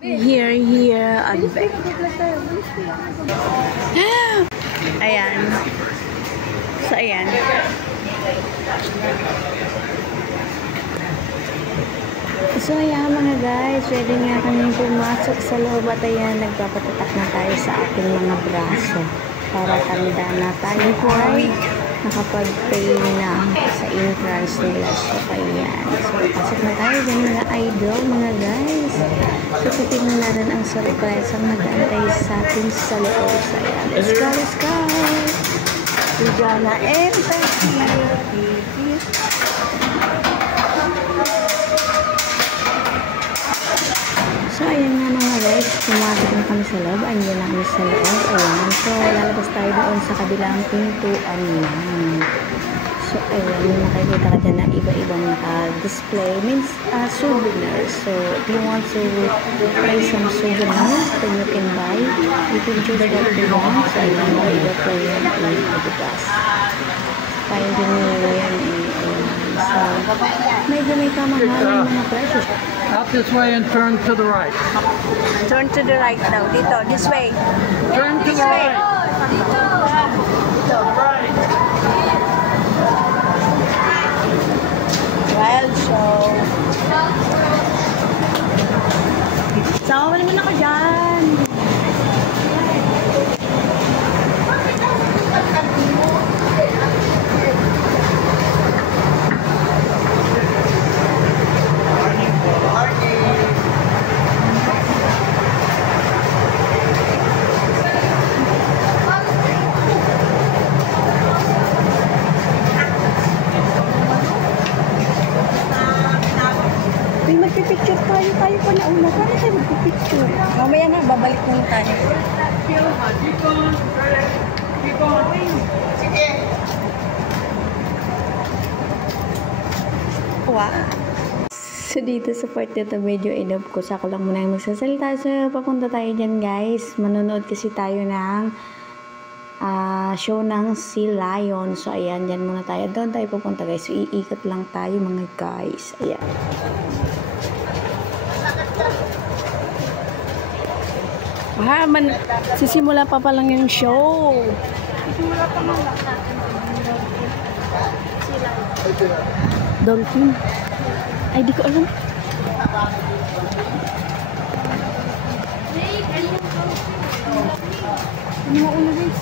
Here, Advent. Ayan. So, ayan. So, ayan mga guys. Ready nga kami pumasok sa loob at ayan, nagpapatatak na tayo sa ating mga braso. Para tanda na tayo ay nakapag-pay na sa entrance nila. So, ayan. So, pasok na tayo dyan mga idol, mga guys. So, titignan na rin ang surprise ang nag-aantay sa atin sa loob. So, ayan. Let's go, let's go! Ligana empathy. So, ayan nga mga guys. Pumasok na kami sa loob. Andiyan na kami sa loob. Ayan. So, lalabas tayo doon sa kabilang pintuan lang. So, ayan. Yung nakikita ka dyan na iba-ibang naka-display. Means, souvenirs. So, if you want to buy some souvenirs, then you can buy. You can choose what you want. So, ayan. Iba po yan. Adidas. Finding nyo yan. So, medyo may kamahalan mga presyo. Out this way and turn to the right. Turn to the right daw. Dito, this way. Turn to the right. Right. Wild show. Sama naman ako dyan. Magpipicture tayo pa na una. Paano tayo magpipicture? Mamaya na, babalik muna tayo. Sige. Wow. So, dito sa part nito, medyo enough ko. Sako lang muna yung magsasalita. So, papunta tayo dyan, guys. Manonood kasi tayo ng show ng Sea Lion. So, ayan, dyan muna tayo. Doon tayo pupunta, guys. So, iikot lang tayo, mga guys. Ayan. Sisimula pa lang yung show. Sisimula pa lang. Dolphin. Ay, di ko alam. Ano mo ulo, guys?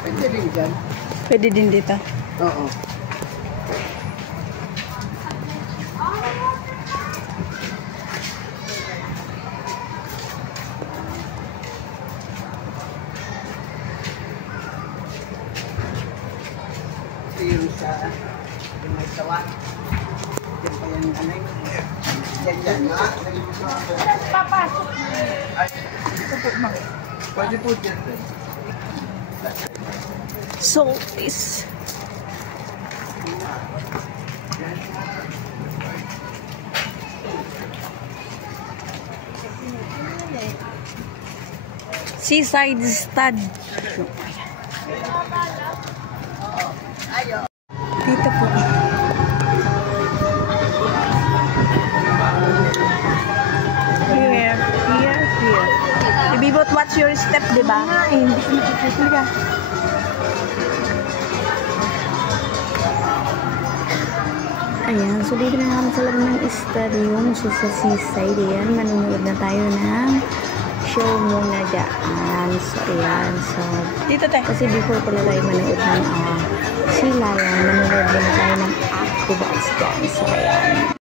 Pwede rin dyan. Pwede din dito. Oo. Ito yung sa yung may sawa. Yan pa yung ano yung dyan na. Papasok. Ay, ito po ma. Pwede po dyan din. So is Seaside Stud. Dito po. Here. Ibibot, watch your step, diba? Hindi ko nakikita. Ayan, so dito na kami sa loob ng stadium. So sa seaside, ayan, manunood na tayo ng show muna dyan. So ayan, so dito tayo. Kasi before pala tayo manood ng Sea Lion, manunood na tayo ng acrobats dyan. So ayan.